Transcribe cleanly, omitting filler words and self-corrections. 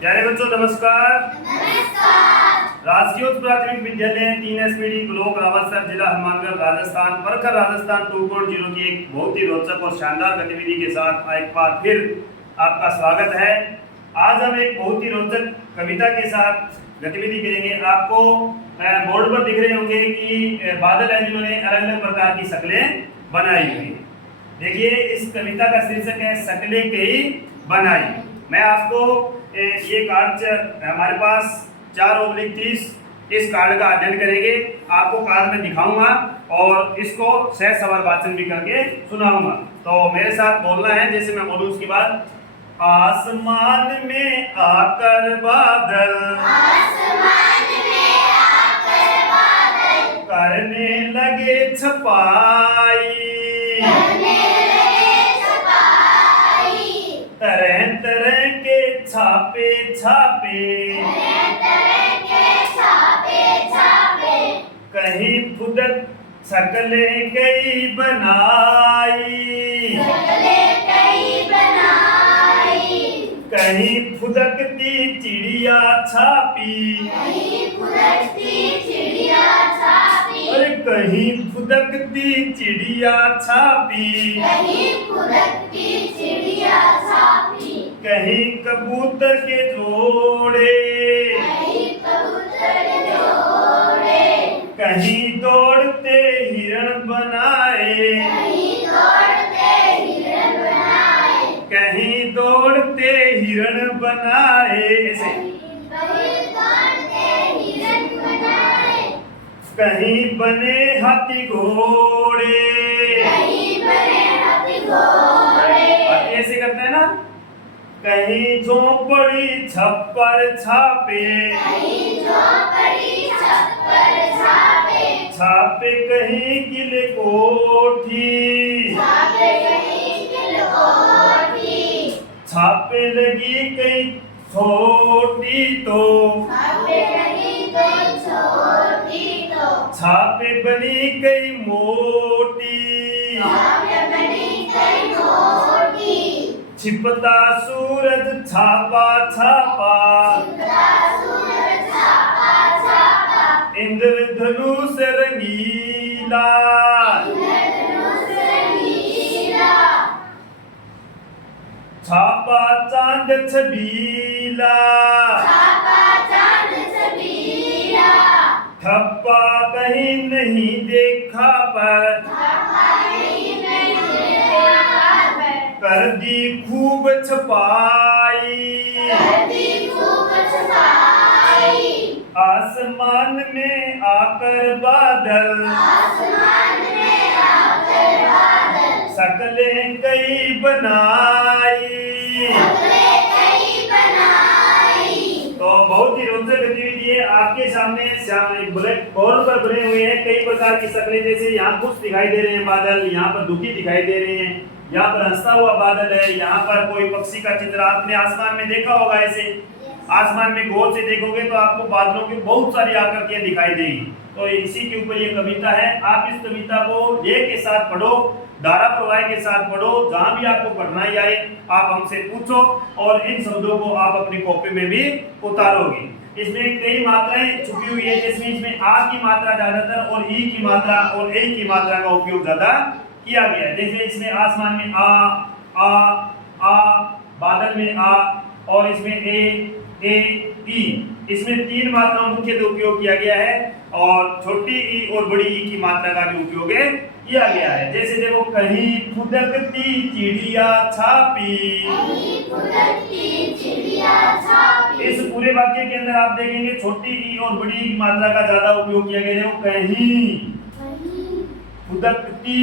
प्यारे बच्चों नमस्कार। नमस्कार। राजकीय उच्च प्राथमिक विद्यालय 3 एसपीडी ब्लॉक रावतसर जिला हनुमानगढ़ राजस्थान परखर राजस्थान 2.0 की एक बहुत ही रोचक और शानदार गतिविधि के साथ एक बार फिर आपका स्वागत है। आज हम एक बहुत ही रोचक कविता के साथ गतिविधि करेंगे। आपको बोर्ड पर दिख रहे होंगे कि बादल है जिन्होंने अलग अलग प्रकार की शक्लें बनाई हुई। देखिए इस कविता का शीर्षक है शक्लें कई बनाई। मैं आपको ये कार्ड हमारे पास 4/30 इस कार्ड का अध्ययन करेंगे। आपको कार्ड में दिखाऊंगा और इसको सहज सवाल वाचन भी करके सुनाऊंगा। तो मेरे साथ बोलना है, जैसे मैं बोलूं उसके बाद। आसमान में आकर बादल, आसमान में आकर बादल करने लगे छपाई, करने लगे छपाई। तरह तरह के छापे छापे, तरह के छापे छापे। कहीं फुदक शक्लें कई बनाई, शक्लें कई बनाई। कहीं फुदकती चिड़िया छापी, कहीं फुदकती चिड़िया छापी। अरे कहीं फुदकती चिड़िया छापी, कहीं फुदकती चिड़िया छापी। कहीं कबूतर के जोड़े, कहीं कबूतर जोड़े। कहीं दौड़ते हिरण बनाए, कहीं दौड़ते हिरण बनाए। कहीं दौड़ते हिरण बनाए, ऐसे कहीं दौड़ते हिरण बनाए। कहीं बने हाथी घोड़े, कहीं बने हाथी घोड़े। ऐसे करते हैं ना। कहीं झोंपड़ी छप्पर छापे, कहीं झोंपड़ी छप्पर छापे। छापे कहीं किले कोठी, छापे कहीं किलकोठी। छापे लगी कई छोटी तो, छापे लगी कहीं छोटी तो। छापे बनी कई मोटी, छापे बनी कहीं मोटी। छिपता सूरज छापा छापा, छिपता सूरज छापा छापा। इंद्रधनुष रंगीला, इंद्रधनुष रंगीला। छापा चांद छबीला, छापा चांद छबीला। ठप्पा कहीं नहीं देखा पर, छापा नहीं देखा पर। कर दी खूब छपाई, कर दी खूब छपाई। आसमान में आकर बादल, आसमान में आकर बादल शक्लें कई बनाई। शक्लें कई बनाई। तो बहुत ही रोचक गतिविधि है। आपके सामने ब्लैक बोर्ड पर बने हुए हैं कई प्रकार की शक्लें। जैसे यहाँ खुश दिखाई दे रहे हैं बादल, यहाँ पर दुखी दिखाई दे रहे हैं, यहाँ पर हंसता हुआ बादल है, यहाँ पर कोई पक्षी का चित्र आपने आसमान में देखा होगा। ऐसे आसमान में गौर से देखोगे तो आपको बादलों की बहुत सारी आकृतियां दिखाई देगी। तो इसी के ऊपर ये कविता है। आप इस कविता को लेख के साथ पढ़ो, धारा प्रवाह के साथ पढ़ो। जहां भी आपको पढ़ना ही आए आप हमसे पूछो और इन शब्दों को आप अपनी कॉपी में भी उतारोगे। इसमें कई मात्राएं छुपी हुई है, जिसमें इसमें आ की मात्रा ज्यादातर और ई की मात्रा और ए की मात्रा का उपयोग ज्यादा किया गया है। जैसे इसमें आसमान में आ, बादल में आ, और इसमें ए ई, इसमें 3 मात्राओं मुख्यतः उपयोग किया गया है और छोटी ई और बड़ी ई की मात्रा का भी उपयोग किया गया है। जैसे देखो कहीं फुदकती चिड़िया छापी, कहीं फुदकती चिड़िया छापी। इस पूरे वाक्य के अंदर आप देखेंगे छोटी ई और बड़ी ई की मात्रा का ज्यादा उपयोग किया गया है। कहीं फुदकती